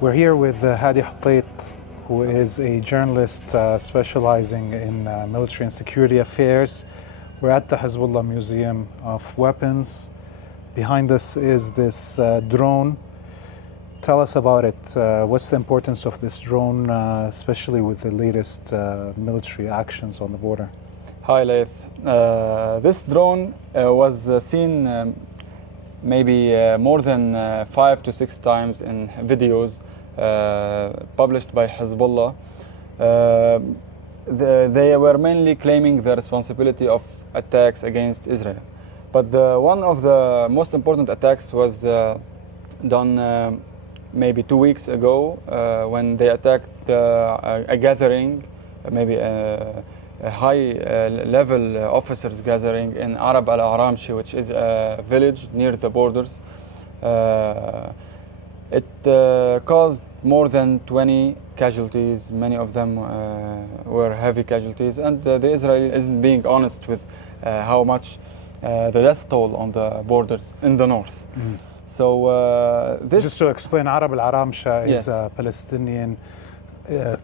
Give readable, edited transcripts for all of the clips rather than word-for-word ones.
We're here with Hadi Hotait, who is a journalist specializing in military and security affairs. We're at the Hiz-bull-ah Museum of Weapons. Behind us is this drone. Tell us about it. What's the importance of this drone, especially with the latest military actions on the border? Hi, Laith. This drone was seen maybe more than 5 to 6 times in videos published by Hiz-bull-ah. They were mainly claiming the responsibility of attacks against Israel. But one of the most important attacks was done maybe 2 weeks ago when they attacked a gathering, maybe a high-level officers gathering in Arab al-Aramshi, which is a village near the borders. It caused more than 20 casualties. Many of them were heavy casualties, and the Israeli isn't being honest with how much the death toll on the borders in the north. So this... Just to explain, Arab al-Aramsha is a Palestinian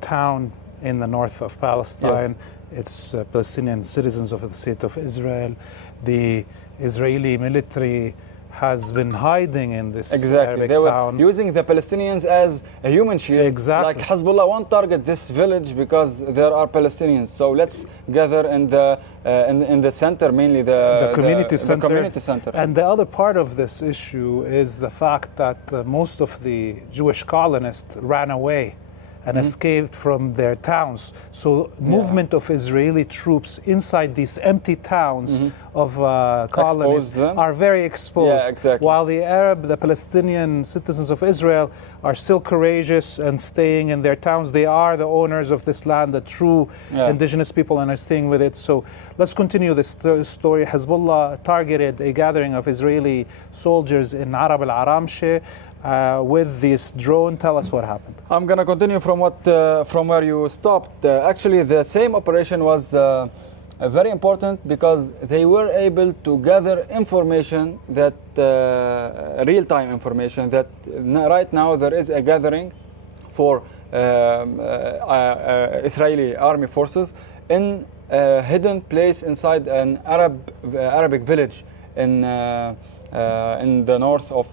town in the north of Palestine. It's Palestinian citizens of the state of Israel. The Israeli military has been hiding in this Arabic they town. Were using the Palestinians as a human shield. Exactly. Like Hiz-bull-ah won't target this village because there are Palestinians. So let's gather in the center, mainly the community center. The community center. And the other part of this issue is the fact that most of the Jewish colonists ran away and escaped from their towns. So movement of Israeli troops inside these empty towns of colonies are very exposed. While the Palestinian citizens of Israel are still courageous and staying in their towns. They are the owners of this land, the true indigenous people, and are staying with it. So let's continue this story. Hiz-bull-ah targeted a gathering of Israeli soldiers in Arab al-Aramshi with this drone. Tell us what happened. I'm going to continue from where you stopped. Actually, the same operation was very important because they were able to gather information that real-time information that right now there is a gathering for Israeli army forces in a hidden place inside an Arabic village in the north of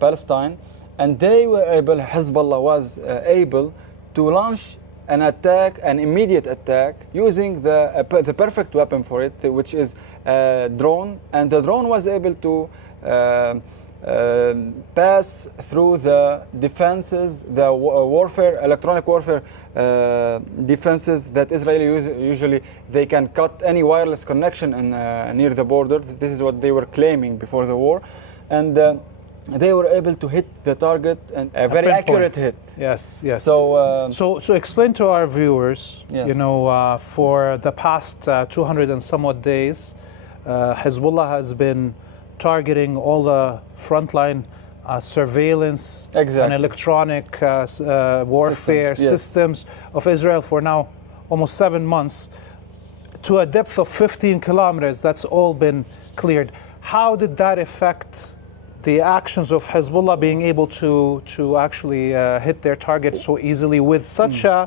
Palestine, and they were able, Hiz-bull-ah was able to launch an attack, an immediate attack, using the perfect weapon for it, which is a drone. And the drone was able to pass through the defenses, the electronic warfare defenses that Israeli usually they can cut any wireless connection near the border. This is what they were claiming before the war, and they were able to hit the target, and a very accurate hit. Yes. So explain to our viewers, you know, for the past 200 and somewhat days, Hiz-bull-ah has been targeting all the frontline surveillance and electronic warfare systems of Israel for now almost 7 months to a depth of 15 kilometers. That's all been cleared. How did that affect the actions of Hiz-bull-ah being able to actually hit their target so easily with such a,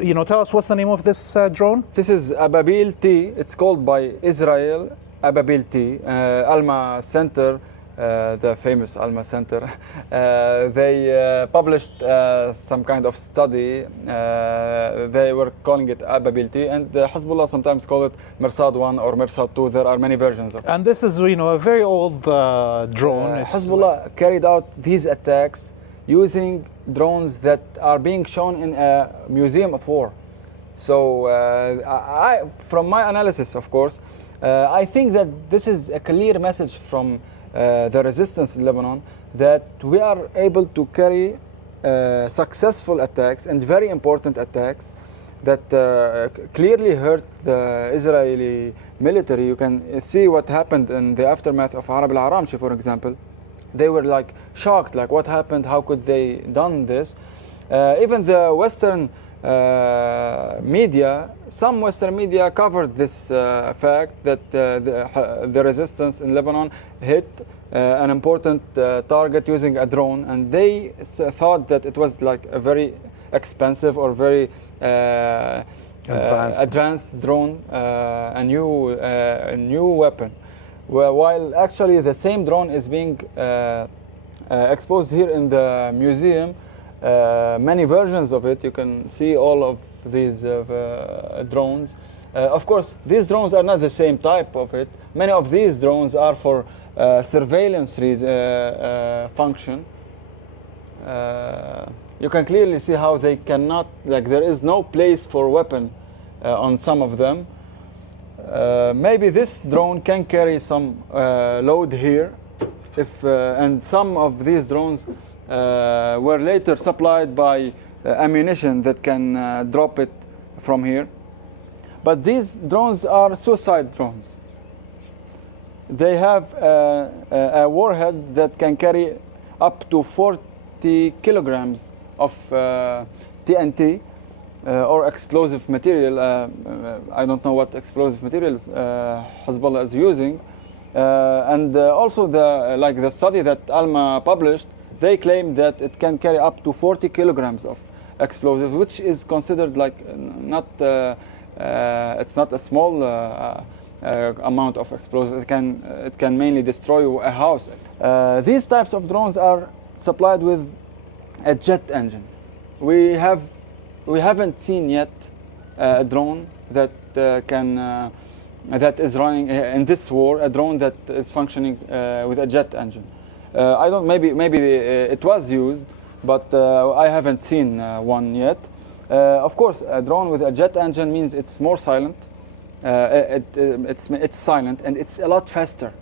you know, tell us what's the name of this drone? This is Ababil-T. It's called by Israel Ababil-T. Alma Center, the famous Alma Center, they published some kind of study. They were calling it Ababil-T, and Hiz-bull-ah sometimes call it Mirsad 1 or Mirsad 2. There are many versions of it. And this is, you know, a very old drone. Hiz-bull-ah carried out these attacks using drones that are being shown in a museum of war. So from my analysis, of course, I think that this is a clear message from the resistance in Lebanon that we are able to carry successful attacks and very important attacks that clearly hurt the Israeli military. You can see what happened in the aftermath of Arab al-Aramshi, for example. They were like shocked, like what happened, how could they done this? Even the Western some Western media covered this fact that the resistance in Lebanon hit an important target using a drone, and they thought that it was like a very expensive or very advanced drone, a new weapon. While actually the same drone is being exposed here in the museum, many versions of it. You can see all of these drones. Of course, these drones are not the same type of it. Many of these drones are for surveillance function. You can clearly see how they cannot, like there is no place for weapon on some of them. Maybe this drone can carry some load here, and some of these drones were later supplied by ammunition that can drop it from here. But these drones are suicide drones. They have a warhead that can carry up to 40 kilograms of TNT or explosive material. I don't know what explosive materials Hezbollah is using. And also the study that Alma published, they claim that it can carry up to 40 kilograms of explosive, which is considered like it's not a small amount of explosive. It can mainly destroy a house. These types of drones are supplied with a jet engine. We haven't seen yet a drone that that is running in this war, a drone that is functioning with a jet engine. I don't. Maybe it was used, but I haven't seen one yet. Of course, a drone with a jet engine means it's more silent. It's silent and it's a lot faster.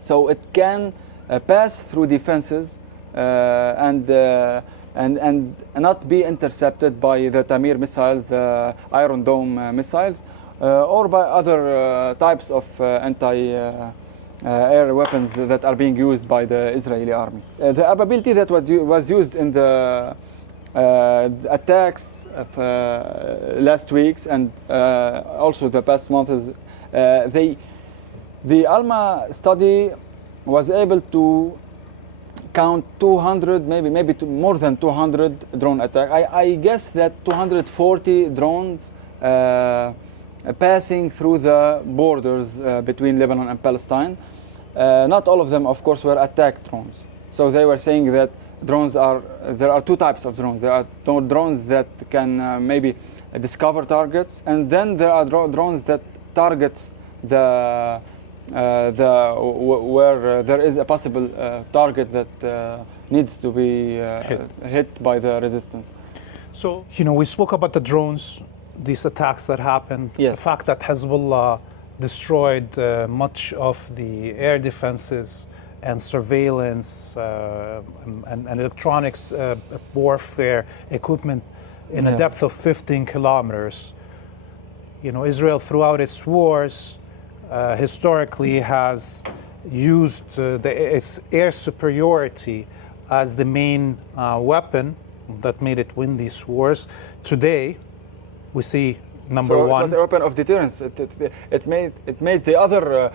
So it can pass through defenses and not be intercepted by the Tamir missiles, the Iron Dome missiles, or by other types of anti-air weapons that are being used by the Israeli army. The capability that was used in the attacks of last weeks and also the past months, the Alma study was able to count 200, maybe more than 200 drone attacks. I guess that 240 drones passing through the borders between Lebanon and Palestine. Not all of them, of course, were attack drones. So they were saying that there are two types of drones. There are drones that can maybe discover targets, and then there are drones that targets where there is a possible target that needs to be hit by the resistance. So, we spoke about the drones, these attacks that happened, yes. The fact that Hezbollah destroyed much of the air defenses and surveillance and electronics warfare equipment in a depth of 15 kilometers. Israel throughout its wars historically has used its air superiority as the main weapon that made it win these wars. Today, we see number one. It was a weapon of deterrence. It made the other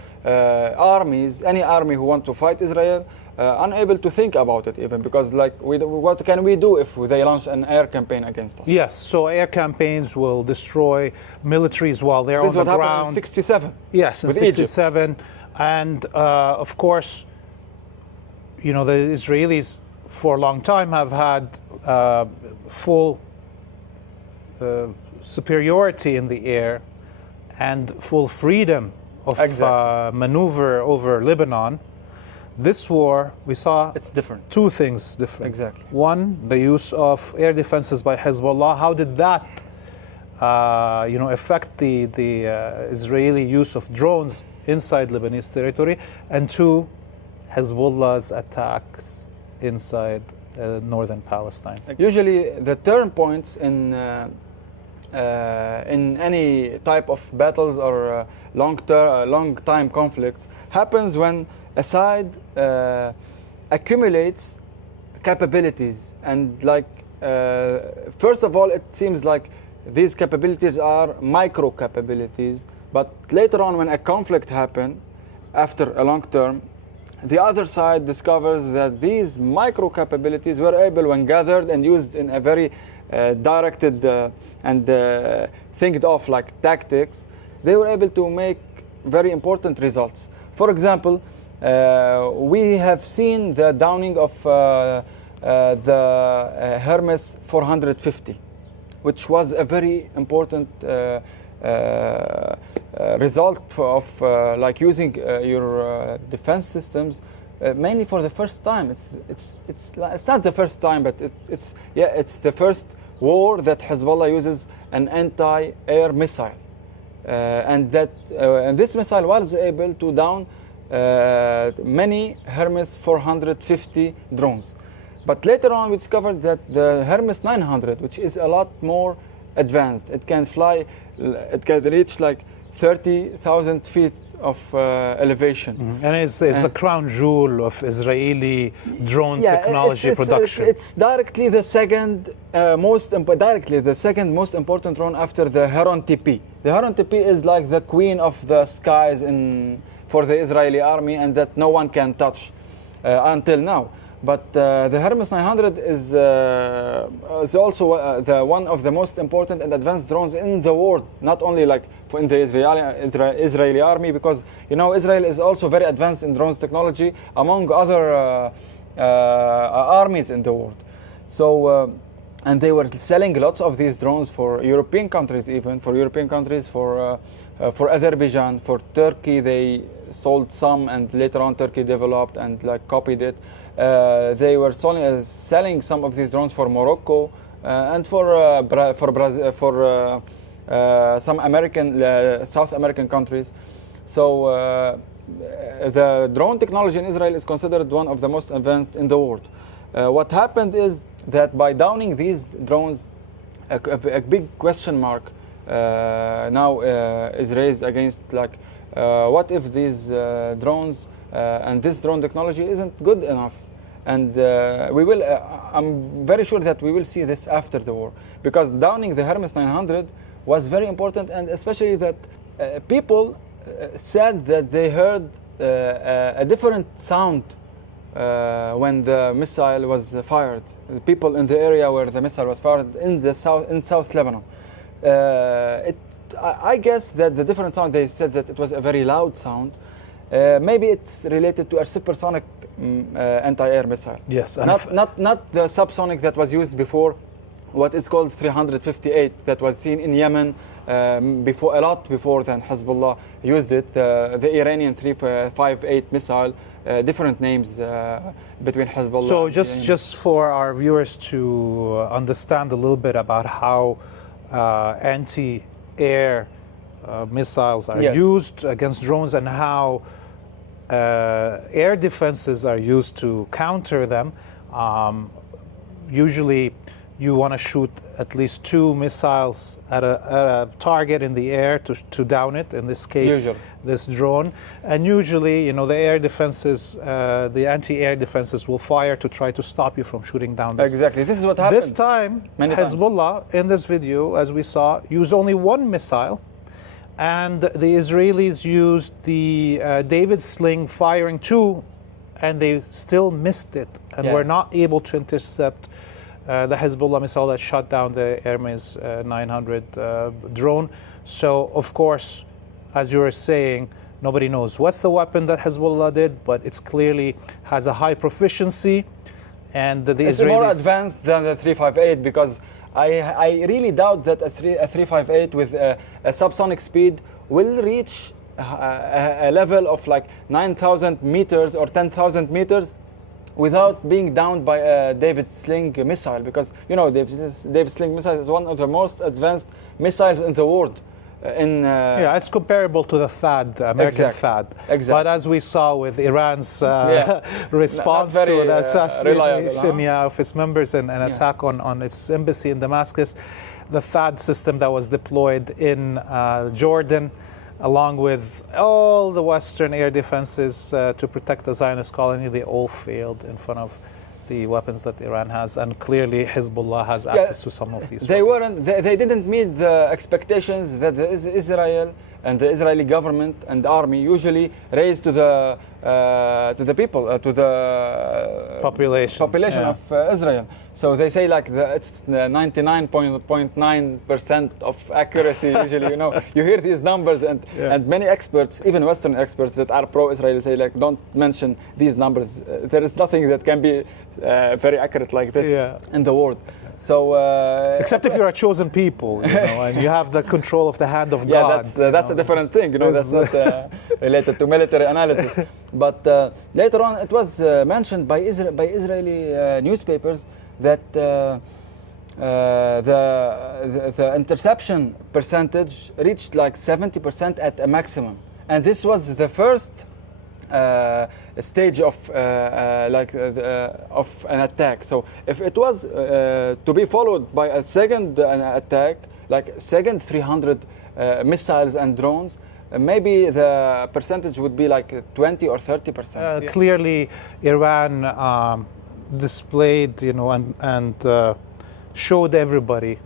armies, any army who want to fight Israel, unable to think about it even, because what can we do if they launch an air campaign against us? Yes, so air campaigns will destroy militaries while they're on the ground. This is what happened in '67. Yes, in '67, and of course, the Israelis for a long time have had full superiority in the air and full freedom of maneuver over Lebanon. This war, we saw it's different. Two things different. Exactly. One, the use of air defenses by Hezbollah. How did that, affect the Israeli use of drones inside Lebanese territory? And two, Hezbollah's attacks inside northern Palestine. Usually, the turn points in any type of battles or long time conflicts happens when a side accumulates capabilities and first of all, it seems like these capabilities are micro capabilities, but later on when a conflict happens, after a long term, the other side discovers that these micro capabilities were able, when gathered and used in a very directed and thinked of like tactics, they were able to make very important results. For example, we have seen the downing of the Hermes 450, which was a very important result of like using your defense systems mainly for the first time. It's not the first time, but it's the first war that Hezbollah uses an anti-air missile, and this missile was able to down many Hermes 450 drones. But later on we discovered that the Hermes 900, which is a lot more advanced, it can fly, it can reach like 30,000 feet of elevation. And it's the crown jewel of Israeli drone technology production. It's directly the second most important drone after the Heron TP. The Heron TP is like the queen of the skies for the Israeli army, and that no one can touch until now. But the Hermes 900 is also the one of the most important and advanced drones in the world, not only like in the Israeli army, because you know Israel is also very advanced in drones technology among other armies in the world. So and they were selling lots of these drones for European countries, even for Azerbaijan, for Turkey. They sold some, and later on Turkey developed and like copied it. They were selling some of these drones for Morocco and for some South American countries. So the drone technology in Israel is considered one of the most advanced in the world. What happened is that by downing these drones, a big question mark now is raised against like what if these drones and this drone technology isn't good enough. And we will, I'm very sure that we will see this after the war, because downing the Hermes 900 was very important, and especially that people said that they heard a different sound when the missile was fired. The people in the area where the missile was fired in South Lebanon. I guess that the different sound, they said that it was a very loud sound. Maybe it's related to a supersonic anti-air missile. Yes, not the subsonic that was used before, what is called 358, that was seen in Yemen a lot before than Hezbollah used it. The Iranian 358 missile, different names between Hezbollah. So just for our viewers to understand a little bit about how anti-air missiles are used against drones, and how air defenses are used to counter them. Usually you want to shoot at least 2 missiles at a target in the air to down it, in this case this drone. And usually, you know, the air defenses, the anti-air defenses will fire to try to stop you from shooting down this. Exactly, this is what happened. This time, Hezbollah, in this video, as we saw, used only 1 missile, and the Israelis used the David sling firing 2, and they still missed it, and were not able to intercept the Hezbollah missile that shot down the Hermes 900 drone. So, of course, as you were saying, nobody knows what's the weapon that Hezbollah did, but it's clearly has a high proficiency, and the it's Israelis... more advanced than the 358, because I really doubt that a 358 with a subsonic speed will reach a level of like 9,000 meters or 10,000 meters without being downed by a David Sling missile, because you know David Sling missile is one of the most advanced missiles in the world. Yeah, it's comparable to the THAAD, American THAAD. Exactly. But as we saw with Iran's response to the assassination of its members and an attack on its embassy in Damascus, the THAAD system that was deployed in Jordan, along with all the Western air defenses to protect the Zionist colony, they all failed in front of the weapons that Iran has, and clearly Hiz-bull-ah has access to some of these they weapons. they didn't meet the expectations that Israel and the Israeli government and army usually raise to the people, to the population yeah. of Israel. So they say like it's 99.9% of accuracy. Usually, you hear these numbers, and many experts, even Western experts that are pro-Israel, say like, don't mention these numbers. There is nothing that can be very accurate like this in the world. So except if you're a chosen people, and you have the control of the hand of God. That's a different thing. That's not related to military analysis. But later on, it was mentioned by Israeli newspapers that the interception percentage reached like 70% at a maximum, and this was the first stage of of an attack. So if it was to be followed by a second attack, like second 300 missiles and drones, maybe the percentage would be like 20 or 30%. Clearly, Iran displayed, and showed everybody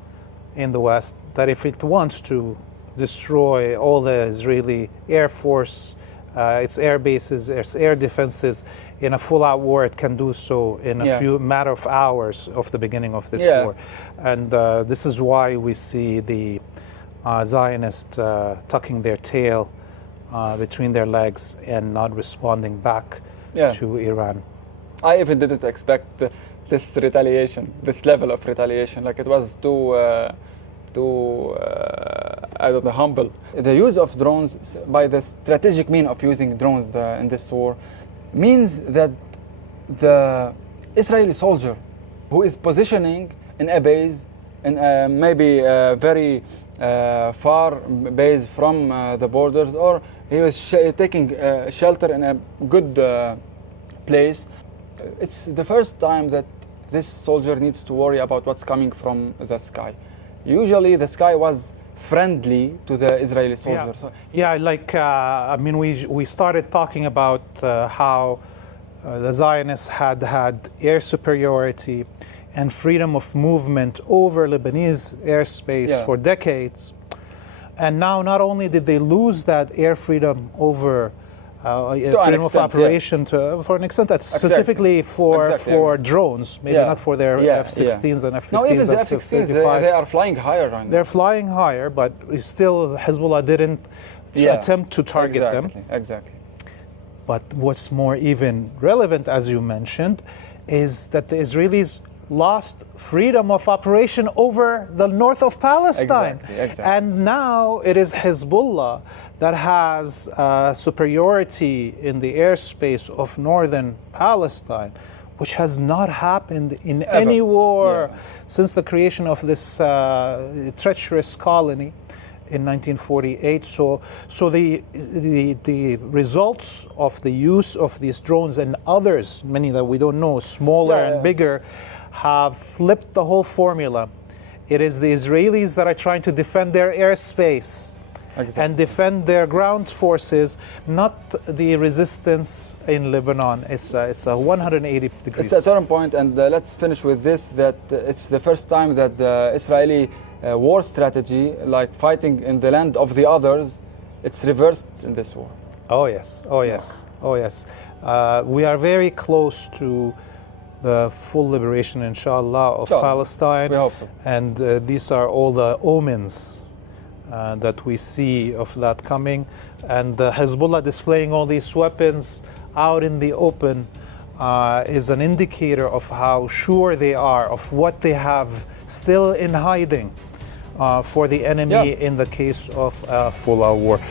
in the West that if it wants to destroy all the Israeli Air Force, its air bases, its air defenses, in a full-out war, it can do so in a few matter of hours of the beginning of this war. And this is why we see the Zionists tucking their tail between their legs and not responding back to Iran. I even didn't expect this retaliation, this level of retaliation. Like, it was too I don't know, humble. The use of drones, by the strategic mean of using drones in this war, means that the Israeli soldier who is positioning in a base, in maybe a very far base from the borders, or he was taking shelter in a good place, it's the first time that this soldier needs to worry about what's coming from the sky. Usually the sky was friendly to the Israeli soldier. We started talking about how the Zionists had air superiority and freedom of movement over Lebanese airspace for decades. And now not only did they lose that air freedom over freedom of operation for an extent, that's specifically for drones, maybe not for their F-16s and F-15s. No, even the F-16s, they are flying higher right now. They're flying higher, but still Hezbollah didn't attempt to target them. Exactly. But what's more even relevant, as you mentioned, is that the Israelis lost freedom of operation over the north of Palestine. Exactly. And now it is Hezbollah that has superiority in the airspace of northern Palestine, which has not happened in any war since the creation of this treacherous colony in 1948. So the results of the use of these drones and others, many that we don't know, smaller and bigger, have flipped the whole formula. It is the Israelis that are trying to defend their airspace and defend their ground forces, not the resistance in Lebanon. It's a 180 degrees. It's a turning point, and let's finish with this, that it's the first time that the Israeli war strategy, like fighting in the land of the others, it's reversed in this war. Oh yes. We are very close to the full liberation, inshallah, of Palestine. We hope so. And these are all the omens that we see of that coming. And Hezbollah displaying all these weapons out in the open is an indicator of how sure they are of what they have still in hiding for the enemy in the case of full-out war.